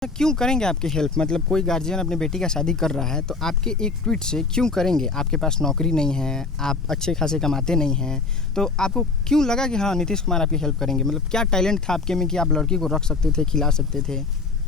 क्यों करेंगे आपकी हेल्प? मतलब कोई गार्जियन अपने बेटी का शादी कर रहा है तो आपके एक ट्वीट से क्यों करेंगे? आपके पास नौकरी नहीं है, आप अच्छे खासे कमाते नहीं हैं, तो आपको क्यों लगा कि हाँ नीतीश कुमार आपकी हेल्प करेंगे? मतलब क्या टैलेंट था आपके में कि आप लड़की को रख सकते थे, खिला सकते थे,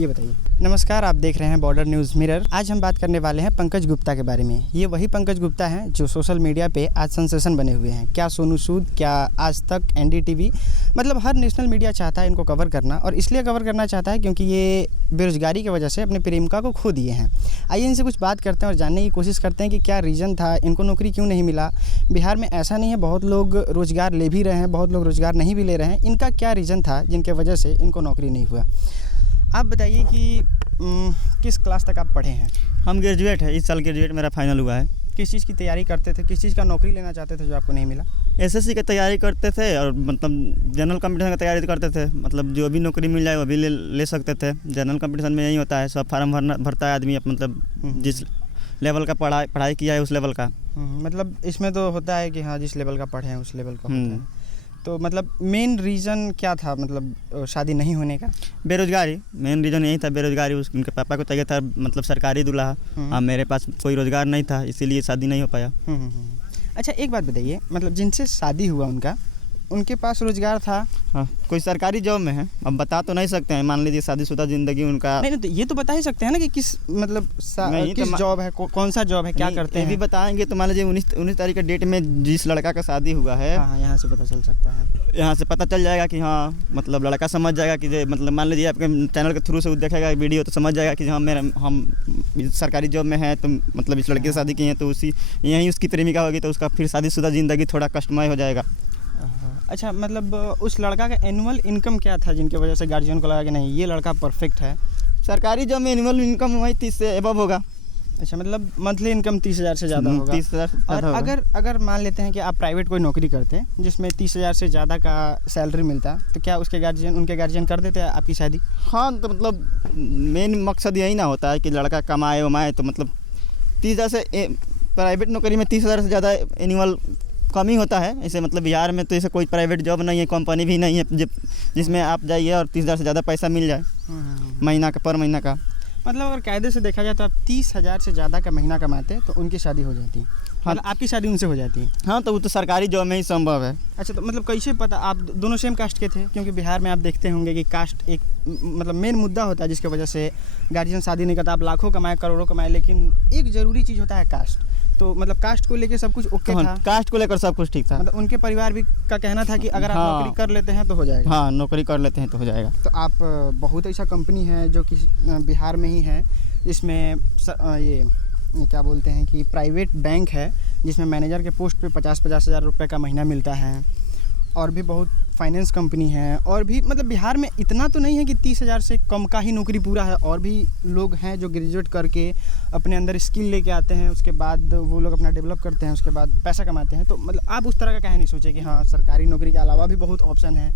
ये बताइए। नमस्कार, आप देख रहे हैं बॉर्डर न्यूज़ मिरर। आज हम बात करने वाले हैं पंकज गुप्ता के बारे में। ये वही पंकज गुप्ता हैं जो सोशल मीडिया पे आज सेंसेशन बने हुए हैं। क्या सोनू सूद, क्या आज तक, एनडीटीवी, मतलब हर नेशनल मीडिया चाहता है इनको कवर करना, और इसलिए कवर करना चाहता है क्योंकि ये बेरोजगारी की वजह से अपने प्रेमिका को खो दिए हैं। आइए इनसे कुछ बात करते हैं और जानने की कोशिश करते हैं कि क्या रीज़न था, इनको नौकरी क्यों नहीं मिला। बिहार में ऐसा नहीं है, बहुत लोग रोज़गार ले भी रहे हैं, बहुत लोग रोज़गार नहीं भी ले रहे हैं। इनका क्या रीज़न था जिनके वजह से इनको नौकरी नहीं हुआ? आप बताइए कि किस क्लास तक आप पढ़े हैं? हम ग्रेजुएट है, इस साल ग्रेजुएट मेरा फाइनल हुआ है। किस चीज़ की तैयारी करते थे, किस चीज़ का नौकरी लेना चाहते थे जो आपको नहीं मिला? एसएससी की तैयारी करते थे और मतलब जनरल कंपटीशन की तैयारी करते थे। मतलब जो भी नौकरी मिल जाए वो भी ले सकते थे। जनरल कंपटीशन में यही होता है, सब फार्म भरता है आदमी, मतलब जिस लेवल का पढ़ाई किया है उस लेवल का। मतलब इसमें तो होता है कि हाँ जिस लेवल का पढ़े हैं उस लेवल का होता है। तो मतलब मेन रीज़न क्या था, मतलब शादी नहीं होने का? बेरोजगारी मेन रीज़न यही था, बेरोजगारी। उनके पापा को चाहिए था मतलब सरकारी दूल्हा, और मेरे पास कोई रोज़गार नहीं था, इसीलिए शादी नहीं हो पाया। अच्छा, एक बात बताइए, मतलब जिनसे शादी हुआ उनके पास रोज़गार था? हाँ, कोई सरकारी जॉब में है। अब बता तो नहीं सकते हैं, मान लीजिए शादीशुदा ज़िंदगी उनका। नहीं तो ये तो बता ही सकते हैं ना कि किस मतलब किस जॉब है, कौन सा जॉब है, क्या करते हैं? ये भी बताएंगे तो मान लीजिए 19 तारीख के डेट में जिस लड़का का शादी हुआ है, हाँ, यहाँ से पता चल सकता है। यहाँ से पता चल जाएगा कि हाँ मतलब लड़का समझ जाएगा कि मतलब मान लीजिए आपके चैनल के थ्रू से देखेगा वीडियो तो समझ जाएगा कि हाँ हम सरकारी जॉब में है, तो मतलब इस लड़के से शादी की है, तो यहीं उसकी प्रेमिका होगी, तो उसका फिर शादीशुदा ज़िंदगी थोड़ा कष्टमय हो जाएगा। अच्छा, मतलब उस लड़का का एनुअल इनकम क्या था जिनकी वजह से गार्जियन को लगा कि नहीं ये लड़का परफेक्ट है? सरकारी जॉब में एनुअल इनकम वही 30 से एबव होगा। अच्छा, मतलब मंथली इनकम 30,000 से ज़्यादा होगा। 30,000। और अगर मान लेते हैं कि आप प्राइवेट कोई नौकरी करते हैं जिसमें 30,000 से ज़्यादा का सैलरी मिलता, तो क्या उनके गार्जियन कर देते हैं आपकी शादी? हाँ, तो मतलब मेन मकसद यही ना होता है कि लड़का कमाए वमाए, तो मतलब 30,000 से प्राइवेट नौकरी में 30,000 से ज़्यादा एनुअल कम ही होता है। ऐसे मतलब बिहार में तो ऐसे कोई प्राइवेट जॉब नहीं है, कंपनी भी नहीं है जिसमें आप जाइए और 30,000 से ज़्यादा पैसा मिल जाए महीना का, पर महीना का। मतलब अगर कायदे से देखा जाए तो आप 30,000 से ज़्यादा का महीना कमाते तो उनकी शादी हो जाती है। हाँ, मतलब आपकी शादी उनसे हो जाती है? हाँ, तो वो तो सरकारी जॉब में ही संभव है। अच्छा, तो मतलब कैसे पता? आप दोनों सेम कास्ट के थे? क्योंकि बिहार में आप देखते होंगे कि कास्ट एक मतलब मेन मुद्दा होता है जिसकी वजह से गार्जियन शादी नहीं करता। आप लाखों कमाए, करोड़ों कमाए, लेकिन एक ज़रूरी चीज़ होता है कास्ट। तो मतलब कास्ट को लेकर सब कुछ ओके था? कास्ट को लेकर सब कुछ ठीक था। मतलब उनके परिवार भी का कहना था कि अगर आप नौकरी कर लेते हैं तो हो जाएगा। हाँ, नौकरी कर लेते हैं तो हो जाएगा। तो आप बहुत ऐसा कंपनी है जो कि बिहार में ही है, इसमें ये क्या बोलते हैं कि प्राइवेट बैंक है जिसमें मैनेजर के पोस्ट पे 50-50 हज़ार रुपये का महीना मिलता है, और भी बहुत फाइनेंस कंपनी है, और भी मतलब बिहार में इतना तो नहीं है कि 30,000 से कम का ही नौकरी पूरा है। और भी लोग हैं जो ग्रेजुएट करके अपने अंदर स्किल लेके आते हैं, उसके बाद वो लोग अपना डेवलप करते हैं, उसके बाद पैसा कमाते हैं। तो मतलब आप उस तरह का कहे नहीं सोचे कि हाँ सरकारी नौकरी के अलावा भी बहुत ऑप्शन है?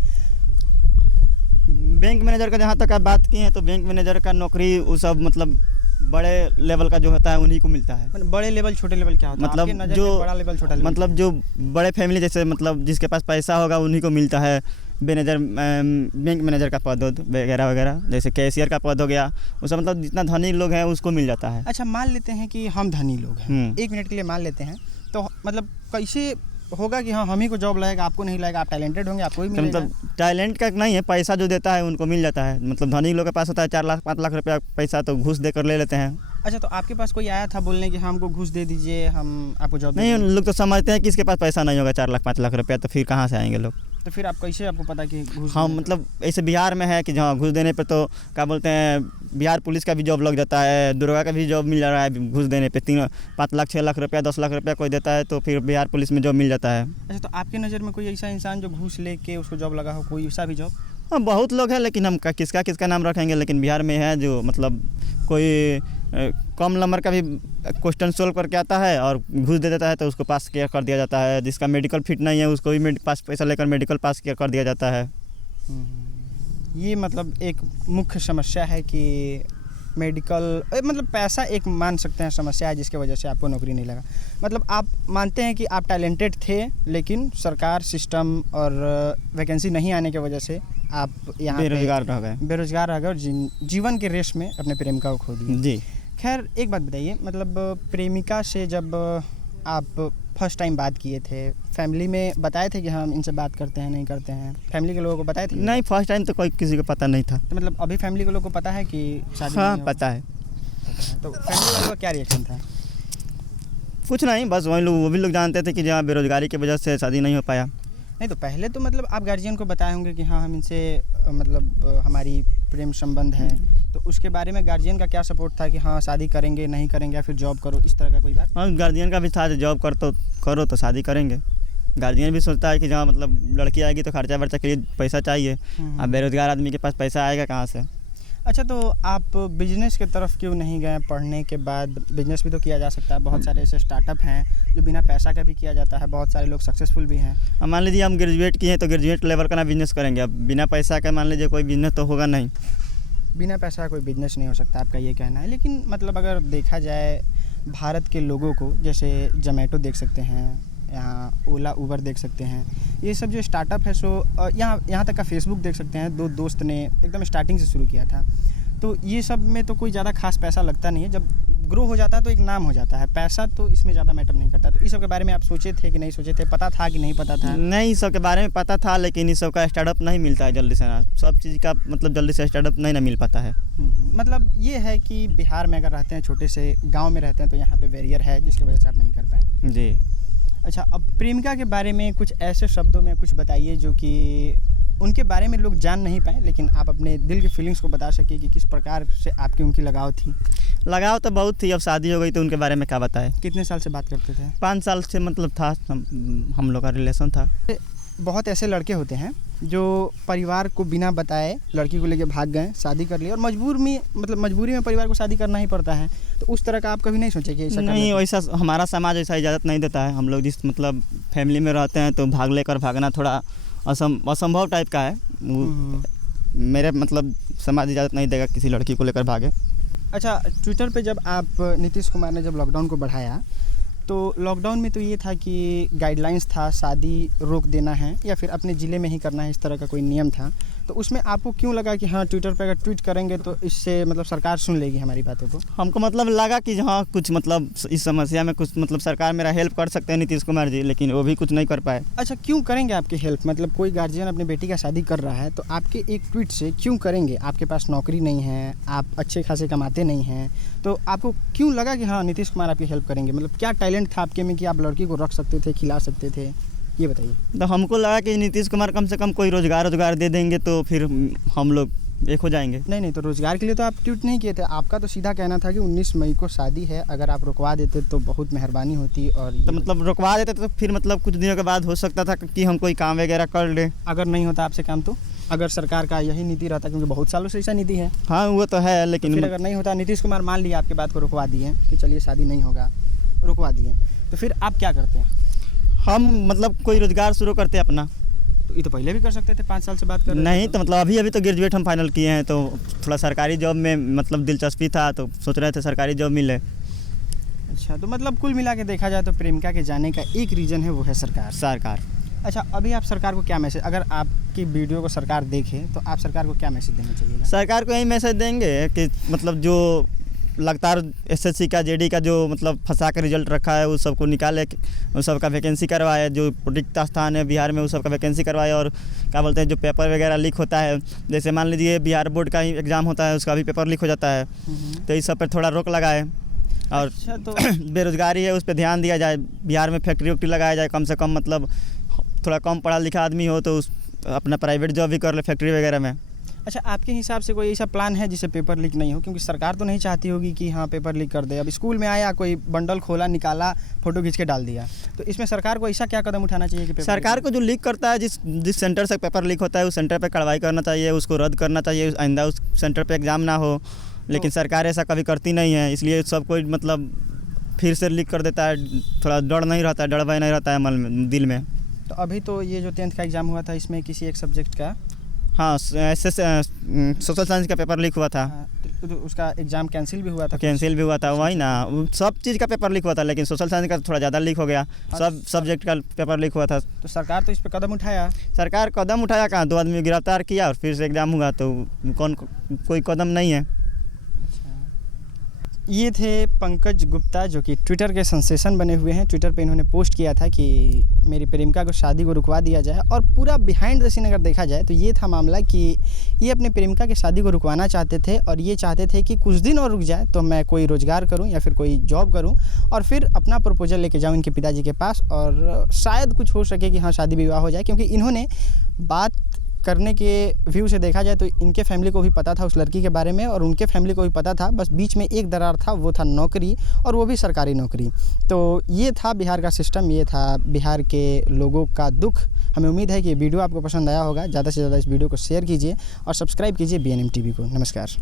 बैंक मैनेजर का जहाँ तक आप बात की हैं, तो बैंक मैनेजर का नौकरी वो सब मतलब बड़े लेवल का जो होता है उन्हीं को मिलता है। मतलब बड़े लेवल छोटे लेवल क्या होता है? मतलब जो बड़ा लेवल छोटा लेवल, मतलब जो बड़े फैमिली जैसे मतलब जिसके पास पैसा होगा उन्हीं को मिलता है मैनेजर, बैंक मैनेजर का पद वगैरह वगैरह, जैसे कैशियर का पद हो गया, वो सब मतलब जितना धनी लोग हैं उसको मिल जाता है। अच्छा, मान लेते हैं कि हम धनी लोग हैं, 1 मिनट के लिए मान लेते हैं, तो मतलब कैसे होगा कि हाँ हम ही को जॉब लगेगा, आपको नहीं लगेगा? आप टैलेंटेड होंगे, आपको ही मिलेगा। मतलब टैलेंट का नहीं है, पैसा जो देता है उनको मिल जाता है। मतलब धनी लोग के पास होता है 4 लाख 5 लाख रुपया पैसा, तो घूस देकर ले लेते हैं। अच्छा, तो आपके पास कोई आया था बोलने कि हमको घूस दे दीजिए, हम आपको जॉब नहीं, लोग तो समझते हैं कि इसके पास पैसा नहीं होगा 4 लाख 5 लाख रुपया, तो फिर कहाँ से आएंगे लोग? तो फिर आप कैसे, आपको पता कि घूस? हाँ, मतलब ऐसे बिहार में है कि जहाँ घूस देने पे तो क्या बोलते हैं, बिहार पुलिस का भी जॉब लग जाता है, दरोगा का भी जॉब मिल जा रहा है घूस देने पे। 5 लाख 6 लाख रुपया 10 लाख रुपया कोई देता है तो फिर बिहार पुलिस में जॉब मिल जाता है। अच्छा, तो आपकी नज़र में कोई ऐसा इंसान जो घूस लेके उसको जॉब लगा हो, कोई ऐसा भी जॉब? हाँ, बहुत लोग हैं, लेकिन हम किसका नाम रखेंगे। लेकिन बिहार में है जो मतलब कोई कम नंबर का भी क्वेश्चन सोल्व करके आता है और घूस दे देता है, तो उसको पास किया कर दिया जाता है। जिसका मेडिकल फिट नहीं है उसको भी पैसा लेकर मेडिकल पास किया कर दिया जाता है। ये मतलब एक मुख्य समस्या है कि मेडिकल मतलब पैसा एक मान सकते हैं समस्या है जिसकी वजह से आपको नौकरी नहीं लगा। मतलब आप मानते हैं कि आप टैलेंटेड थे लेकिन सरकार सिस्टम और वैकेंसी नहीं आने की वजह से आप यहाँ बेरोजगार रह गए। बेरोजगार रह गए और जीवन के रेस में अपने प्रेमिका को खो दिया। जी। खैर एक बात बताइए, मतलब प्रेमिका से जब आप फर्स्ट टाइम बात किए थे, फैमिली में बताए थे कि हम इनसे बात करते हैं नहीं करते हैं? फैमिली के लोगों को बताए थे? नहीं, फर्स्ट टाइम तो कोई किसी को पता नहीं था। तो मतलब अभी फैमिली के लोगों को पता है कि शादी हाँ, नहीं होगा? पता है। तो फैमिली वालों का क्या रिएक्शन था? कुछ नहीं, बस वही लोग, वो भी लोग जानते थे कि जहाँ बेरोजगारी की वजह से शादी नहीं हो पाया। नहीं तो पहले तो मतलब आप गार्जियन को बताए होंगे कि हाँ हम इनसे मतलब हमारी प्रेम संबंध है, तो उसके बारे में गार्जियन का क्या सपोर्ट था कि हाँ शादी करेंगे नहीं करेंगे या फिर जॉब करो, इस तरह का कोई बात? हाँ, गार्जियन का भी था, जॉब करो तो शादी करेंगे। गार्जियन भी सोचता है कि जहाँ मतलब लड़की आएगी तो खर्चा वर्चा के लिए पैसा चाहिए। अब बेरोजगार आदमी के पास पैसा आएगा कहाँ से? अच्छा, तो आप बिजनेस की तरफ क्यों नहीं गए? पढ़ने के बाद बिजनेस भी तो किया जा सकता है, बहुत सारे ऐसे स्टार्टअप हैं जो बिना पैसा का भी किया जाता है, बहुत सारे लोग सक्सेसफुल भी हैं। अब मान लीजिए हम ग्रेजुएट किए हैं तो ग्रेजुएट लेवल का ना बिजनेस करेंगे, अब बिना पैसा का मान लीजिए कोई बिजनेस तो होगा नहीं। बिना पैसा कोई बिजनेस नहीं हो सकता, आपका ये कहना है। लेकिन मतलब अगर देखा जाए भारत के लोगों को, जैसे जोमेटो देख सकते हैं, यहाँ ओला उबर देख सकते हैं, ये सब जो स्टार्टअप है सो यहाँ तक का फेसबुक देख सकते हैं, दो दोस्त ने एकदम स्टार्टिंग से शुरू किया था। तो ये सब में तो कोई ज़्यादा खास पैसा लगता नहीं है, जब ग्रो हो जाता है तो एक नाम हो जाता है, पैसा तो इसमें ज़्यादा मैटर नहीं करता। तो इस सब के बारे में आप सोचे थे कि नहीं सोचे थे? पता था कि नहीं पता था? नहीं, इस सब के बारे में पता था, लेकिन इस सब का स्टार्टअप नहीं मिलता है जल्दी से ना, सब चीज़ का मतलब जल्दी से स्टार्टअप नहीं ना मिल पाता है। मतलब ये है कि बिहार में अगर रहते हैं, छोटे से गाँव में रहते हैं, तो यहाँ पर बैरियर है जिसकी वजह से आप नहीं कर पाए। जी। अच्छा, अब प्रेमिका के बारे में कुछ ऐसे शब्दों में कुछ बताइए जो कि उनके बारे में लोग जान नहीं पाए, लेकिन आप अपने दिल की फीलिंग्स को बता सके कि किस प्रकार से आपकी उनकी लगाव थी। लगाव तो बहुत थी, अब शादी हो गई तो उनके बारे में क्या बताएं। कितने साल से बात करते थे? 5 साल से मतलब था, हम लोग का रिलेशन था। बहुत ऐसे लड़के होते हैं जो परिवार को बिना बताए लड़की को लेके भाग गए, शादी कर ली, और मजबूरी में परिवार को शादी करना ही पड़ता है। तो उस तरह का आप कभी नहीं सोचे कि ऐसा? नहीं, वैसा हमारा समाज ऐसा इजाज़त नहीं देता है। हम लोग जिस मतलब फैमिली में रहते हैं तो भागना थोड़ा असंभव टाइप का है। मेरे मतलब समाज इजाज़त नहीं देगा किसी लड़की को लेकर भागे। अच्छा, ट्विटर पे जब आप नीतीश कुमार ने जब लॉकडाउन को बढ़ाया, तो लॉकडाउन में तो ये था कि गाइडलाइंस था शादी रोक देना है या फिर अपने ज़िले में ही करना है, इस तरह का कोई नियम था। तो उसमें आपको क्यों लगा कि हाँ ट्विटर पे अगर ट्वीट करेंगे तो इससे मतलब सरकार सुन लेगी हमारी बातों को? हमको मतलब लगा कि हाँ कुछ मतलब इस समस्या में कुछ मतलब सरकार मेरा हेल्प कर सकते हैं नीतीश कुमार जी, लेकिन वो भी कुछ नहीं कर पाए। अच्छा, क्यों करेंगे आपकी हेल्प? मतलब कोई गार्जियन अपनी बेटी का शादी कर रहा है तो आपके एक ट्वीट से क्यों करेंगे? आपके पास नौकरी नहीं है, आप अच्छे खासे कमाते नहीं हैं, तो आपको क्यों लगा कि हाँ नीतीश कुमार आपकी हेल्प करेंगे? मतलब क्या टैलेंट था आपके में कि आप लड़की को रख सकते थे, खिला सकते थे, ये बताइए। तो हमको लगा कि नीतीश कुमार कम से कम कोई रोजगार दे देंगे तो फिर हम लोग एक हो जाएंगे। नहीं, तो रोजगार के लिए तो आप ट्वीट नहीं किए थे, आपका तो सीधा कहना था कि 19 मई को शादी है, अगर आप रुकवा देते तो बहुत मेहरबानी होती। और तो मतलब रुकवा देते तो फिर मतलब कुछ दिनों के बाद हो सकता था कि हम कोई काम वगैरह कर ले। अगर नहीं होता आपसे काम, तो अगर सरकार का यही नीति रहता, क्योंकि बहुत सालों से ऐसा नीति है। हाँ, वो तो है, लेकिन तो फिर अगर नहीं होता, नीतीश कुमार मान लिया आपकी बात को रुकवा दिए कि चलिए शादी नहीं होगा, रुकवा दिए, तो फिर आप क्या करते हैं? हम मतलब कोई रोजगार शुरू करते अपना। तो ये तो पहले भी कर सकते थे, 5 साल से बात कर रहे नहीं, तो मतलब अभी तो ग्रेजुएट हम फाइनल किए हैं, तो थोड़ा सरकारी जॉब में मतलब दिलचस्पी था, तो सोच रहे थे सरकारी जॉब मिले। अच्छा, तो मतलब कुल मिला के देखा जाए तो प्रेमिका के जाने का एक रीज़न है, वो है सरकार। अच्छा, अभी आप सरकार को क्या मैसेज, अगर आपकी वीडियो को सरकार देखे तो आप सरकार को क्या मैसेज देना चाहिए? सरकार को यही मैसेज देंगे कि मतलब जो लगातार एसएससी का जेडी का जो मतलब फंसा कर रिजल्ट रखा है उस सबको निकाले, उस सब का वैकेंसी करवाए, जो रिक्त स्थान है बिहार में उस सब का वैकेंसी करवाए, और क्या बोलते हैं जो पेपर वगैरह लीक होता है, जैसे मान लीजिए बिहार बोर्ड का ही एग्ज़ाम होता है उसका भी पेपर लीक हो जाता है, तो इस सब पर थोड़ा रोक लगाए। और अच्छा, तो बेरोजगारी है उस पर ध्यान दिया जाए, बिहार में फैक्ट्री वैक्ट्री लगाया जाए, कम से कम मतलब थोड़ा कम पढ़ा लिखा आदमी हो तो उस अपना प्राइवेट जॉब भी कर ले फैक्ट्री वगैरह में। अच्छा, आपके हिसाब से कोई ऐसा प्लान है जिससे पेपर लीक नहीं हो? क्योंकि सरकार तो नहीं चाहती होगी कि हाँ पेपर लीक कर दे। अब स्कूल में आया, कोई बंडल खोला, निकाला, फोटो खींच के डाल दिया, तो इसमें सरकार को ऐसा क्या कदम उठाना चाहिए कि सरकार को जो लीक करता है, जिस सेंटर से पेपर लीक होता है उस सेंटर पर कार्रवाई करना चाहिए, उसको रद्द करना चाहिए, आइंदा उस सेंटर पर एग्ज़ाम ना हो। लेकिन सरकार ऐसा कभी करती नहीं है, इसलिए सब कोई मतलब फिर से लीक कर देता है, थोड़ा डर नहीं रहता है, डर भय नहीं रहता है मन में, दिल में। तो अभी तो ये जो 10th का एग्ज़ाम हुआ था, इसमें किसी एक सब्जेक्ट का हाँ सोशल साइंस का पेपर लीक हुआ था, तो उसका एग्ज़ाम कैंसिल भी हुआ था। कैंसिल भी हुआ था, वही ना, वो सब चीज़ का पेपर लीक हुआ था, लेकिन सोशल साइंस का थोड़ा ज़्यादा लीक हो गया, सब सब्जेक्ट का पेपर लीक हुआ था। तो सरकार तो इस पर कदम उठाया। सरकार कदम उठाया कहाँ, 2 आदमी गिरफ्तार किया और फिर से एग्ज़ाम हुआ, तो कोई कदम नहीं है। ये थे पंकज गुप्ता, जो कि ट्विटर के सेंसेशन बने हुए हैं। ट्विटर पे इन्होंने पोस्ट किया था कि मेरी प्रेमिका को शादी को रुकवा दिया जाए, और पूरा बिहाइंड द सीन अगर देखा जाए तो ये था मामला कि ये अपने प्रेमिका की शादी को रुकवाना चाहते थे, और ये चाहते थे कि कुछ दिन और रुक जाए तो मैं कोई रोज़गार करूं या फिर कोई जॉब करूं, और फिर अपना प्रपोजल लेके जाऊं इनके पिताजी के पास, और शायद कुछ हो सके कि हाँ शादी विवाह हो जाए। क्योंकि इन्होंने बात करने के व्यू से देखा जाए तो इनके फैमिली को भी पता था उस लड़की के बारे में, और उनके फैमिली को भी पता था, बस बीच में एक दरार था, वो था नौकरी, और वो भी सरकारी नौकरी। तो ये था बिहार का सिस्टम, ये था बिहार के लोगों का दुख। हमें उम्मीद है कि ये वीडियो आपको पसंद आया होगा। ज़्यादा से ज़्यादा इस वीडियो को शेयर कीजिए और सब्सक्राइब कीजिए BNM TV को। नमस्कार।